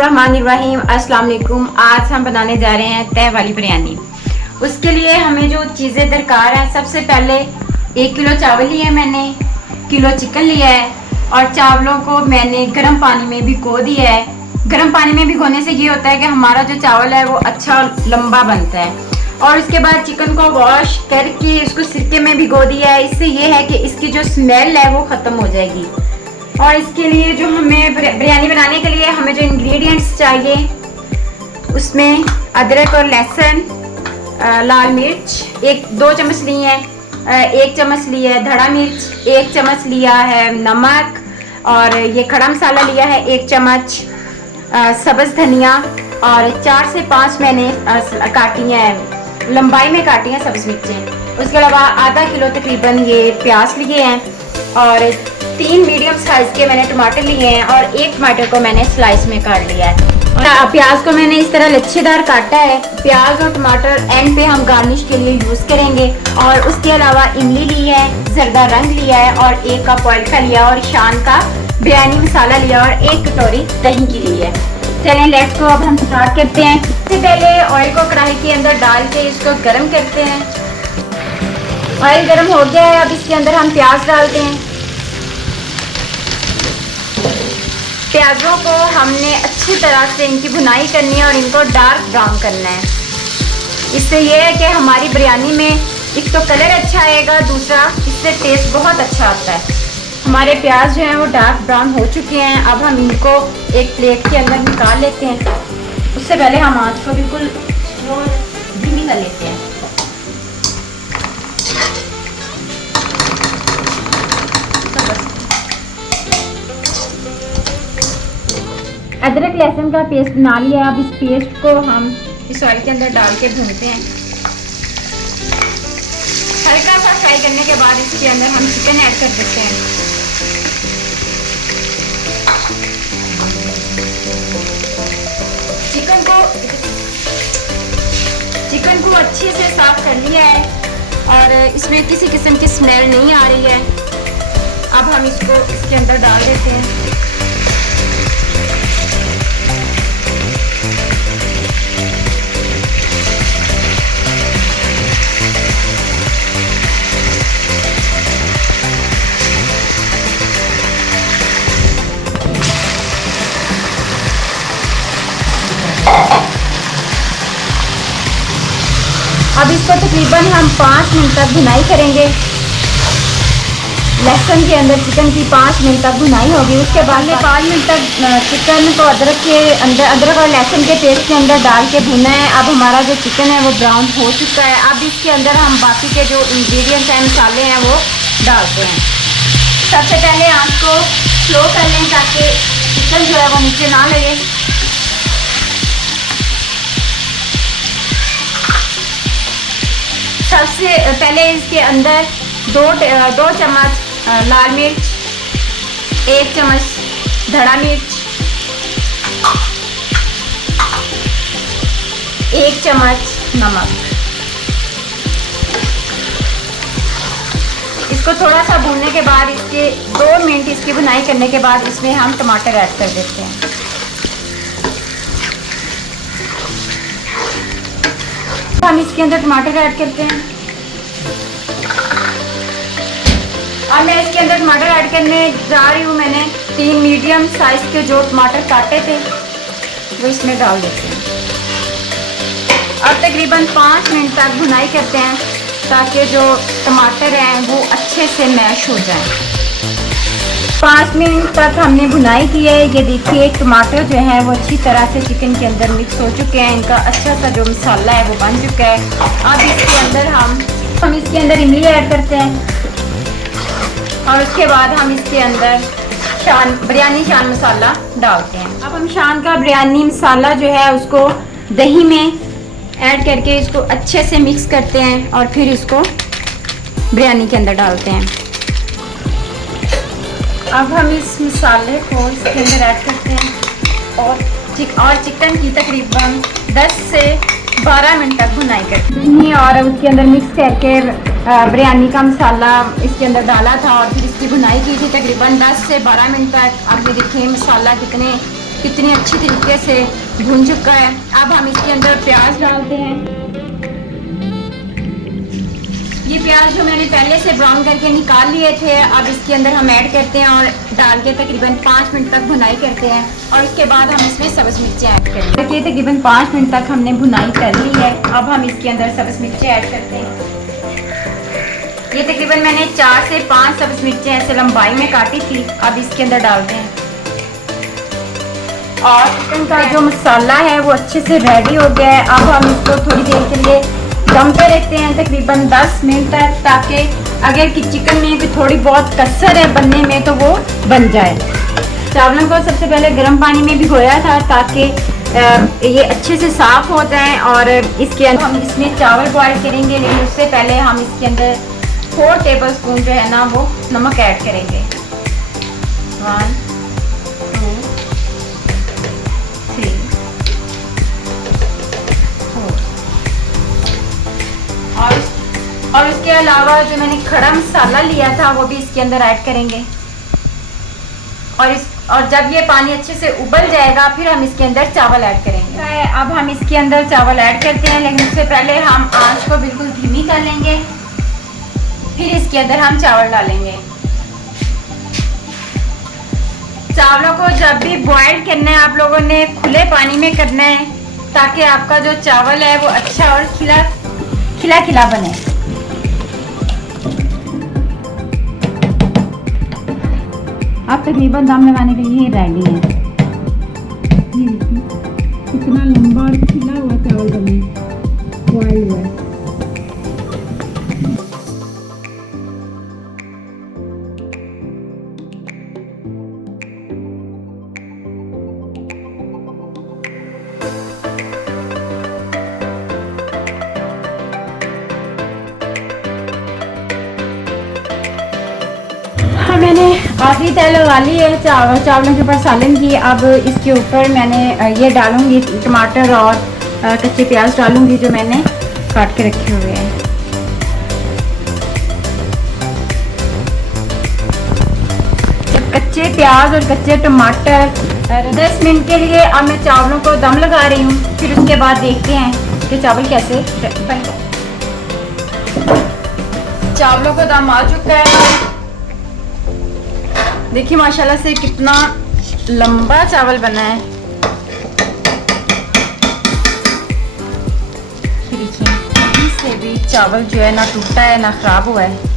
बिस्मिल्लाहिर्रहमानिर्रहीम। अस्सलाम वालेकुम। आज हम बनाने जा रहे हैं तह वाली बिरयानी। उसके लिए हमें जो चीज़ें दरकार हैं, सबसे पहले 1 किलो चावल लिया है मैंने, किलो चिकन लिया है और चावलों को मैंने गर्म पानी में भिगो दिया है। गर्म पानी में भिगोने से ये होता है कि हमारा जो चावल है वो अच्छा लंबा बनता है। और उसके बाद चिकन को वॉश करके इसको सिरके में भिगो दिया है। इससे ये है कि इसकी जो स्मेल है वो ख़त्म हो जाएगी। और इसके लिए जो हमें बिरयानी बनाने के लिए हमें जो इंग्रेडिएंट्स चाहिए, उसमें अदरक और लहसुन, लाल मिर्च 1-2 चम्मच ली है, 1 चम्मच लिया है धड़ा मिर्च, 1 चम्मच लिया है नमक और ये खड़ा मसाला लिया है 1 चम्मच, सब्ज़ धनिया और 4 से 5 मैंने काटी हैं, लंबाई में काटी हैं सब्ज़ मिर्चें। उसके अलावा आधा किलो तकरीबन ये प्याज लिए हैं और 3 मीडियम साइज के मैंने टमाटर लिए हैं और 1 टमाटर को मैंने स्लाइस में काट लिया है। और प्याज को मैंने इस तरह लच्छेदार काटा है। प्याज और टमाटर एंड पे हम गार्निश के लिए यूज़ करेंगे। और उसके अलावा इमली ली है, जरदा रंग लिया है और 1 कप ऑयल का लिया और शान का बिरयानी मसाला लिया और 1 कटोरी दही की ली है। चलें लेट्स को अब हम स्टार्ट करते हैं। सबसे पहले ऑयल को कढ़ाई के अंदर डाल के इसको गर्म करते हैं। ऑयल गर्म हो गया है, अब इसके अंदर हम प्याज डालते हैं। प्याजों को हमने अच्छी तरह से इनकी भुनाई करनी है और इनको डार्क ब्राउन करना है। इससे ये है कि हमारी बिरयानी में एक तो कलर अच्छा आएगा, दूसरा इससे टेस्ट बहुत अच्छा आता है। हमारे प्याज जो हैं वो डार्क ब्राउन हो चुके हैं। अब हम इनको एक प्लेट के अंदर निकाल लेते हैं। उससे पहले हम आँच को बिल्कुल धीमी कर लेते हैं। अदरक लहसुन का पेस्ट बना लिया। अब इस पेस्ट को हम इस ऑयल के अंदर डाल के भूनते हैं। हल्का सा फ्राई करने के बाद इसके अंदर हम चिकन ऐड कर देते हैं। चिकन को अच्छे से साफ कर लिया है और इसमें किसी किस्म की स्मेल नहीं आ रही है। अब हम इसको इसके अंदर डाल देते हैं। अब इसको तकरीबन हम 5 मिनट तक भुनाई करेंगे। लहसुन के अंदर चिकन की 5 मिनट तक भुनाई होगी। उसके बाद में 5 मिनट तक चिकन को अदरक और लहसुन के पेस्ट के अंदर डाल के भुना है। अब हमारा जो चिकन है वो ब्राउन हो चुका है। अब इसके अंदर हम बाकी के जो इंग्रेडिएंट्स हैं, मसाले हैं, वो डालते हैं। सबसे पहले आँच को स्लो कर लें ताकि चिकन जो है वो नीचे ना लगे। सबसे पहले इसके अंदर 2 चम्मच लाल मिर्च, 1 चम्मच धड़ा मिर्च, 1 चम्मच नमक। इसको थोड़ा सा भूनने के बाद इसके 2 मिनट इसकी भुनाई करने के बाद इसमें हम टमाटर ऐड कर देते हैं। हम इसके अंदर टमाटर ऐड करते हैं। अब मैं इसके अंदर टमाटर ऐड करने जा रही हूँ। मैंने 3 मीडियम साइज के जो टमाटर काटे थे वो इसमें डाल देते हैं। अब तकरीबन 5 मिनट तक भुनाई करते हैं ताकि जो टमाटर हैं वो अच्छे से मैश हो जाएं। 5 मिनट तक हमने भुनाई की है। ये देखिए टमाटर जो है वो अच्छी तरह से चिकन के अंदर मिक्स हो चुके हैं। इनका अच्छा सा जो मसाला है वो बन चुका है। अब इसके अंदर हम इसके अंदर इमली ऐड करते हैं और उसके बाद हम इसके अंदर बिरयानी शान मसाला डालते हैं। अब हम शान का बिरयानी मसाला जो है उसको दही में ऐड करके इसको अच्छे से मिक्स करते हैं और फिर इसको बिरयानी के अंदर डालते हैं। अब हम इस मसाले को इसके अंदर ऐड करते हैं और चिकन की तकरीबन 10 से 12 मिनट तक भुनाई करते हैं और उसके अंदर मिक्स करके बिरयानी का मसाला इसके अंदर डाला था और फिर इसकी भुनाई की थी तकरीबन 10 से 12 मिनट तक। अब ये देखिए मसाला कितने कितनी अच्छी तरीके से भुन चुका है। अब हम इसके अंदर प्याज डालते हैं। ये प्याज जो मैंने पहले से ब्राउन करके निकाल लिए थे, अब इसके अंदर हम ऐड करते हैं और डाल के तकरीबन 5 मिनट तक भुनाई करते हैं और उसके बाद हम इसमें सब्ज़ मिर्चें ऐड करेंगे। देखिए तकरीबन 5 मिनट तक हमने भुनाई कर ली है। अब हम इसके अंदर सब्ज़ मिर्चें ऐड करते हैं। ये तकरीबन मैंने 4 से 5 सब्ज़ मिर्चें ऐसे लंबाई में काटी थी। अब इसके अंदर डालते हैं और चिकन का जो मसाला है वो अच्छे से रेडी हो गया है। अब हम इसको थोड़ी देर के लिए दम पे रखते हैं तकरीबन 10 मिनट तक, ताकि अगर कि चिकन में भी थोड़ी बहुत कसर है बनने में तो वो बन जाए। चावलों को सबसे पहले गर्म पानी में भिगोया था ताकि ये अच्छे से साफ़ हो जाए और इसके अंदर हम इसमें चावल बॉयल करेंगे, लेकिन उससे पहले हम इसके अंदर 4 टेबल स्पून जो है ना वो नमक ऐड करेंगे। 1 2 3 और उसके अलावा जो मैंने खड़ा मसाला लिया था वो भी इसके अंदर ऐड करेंगे। और जब ये पानी अच्छे से उबल जाएगा फिर हम इसके अंदर चावल ऐड करेंगे। अब हम इसके अंदर चावल ऐड करते हैं, लेकिन उससे पहले हम आंच को बिल्कुल धीमी कर लेंगे, फिर इसके अंदर हम चावल डालेंगे। चावलों को जब भी बॉयल करना है आप लोगों ने खुले पानी में करना है, ताकि आपका जो चावल है वो अच्छा और खिला खिला बने। अब तकरीबन दम लगाने के लिए रेडी है। ये देखिए कितना लंबा और खिला हुआ चावल बने, बॉयल हुआ है। मैंने आखिरी तय लगा ली है चावलों के ऊपर सालन की। अब इसके ऊपर मैंने ये डालूंगी टमाटर और कच्चे प्याज डालूंगी जो मैंने काट के रखे हुए हैं। जब कच्चे प्याज और कच्चे टमाटर 10 मिनट के लिए अब मैं चावलों को दम लगा रही हूँ, फिर उसके बाद देखते हैं कि चावल कैसे बने। चावलों को दम आ चुका है। देखिए माशाल्लाह से कितना लंबा चावल बना है। देखिए इससे भी चावल जो है ना टूटा है ना खराब हुआ है।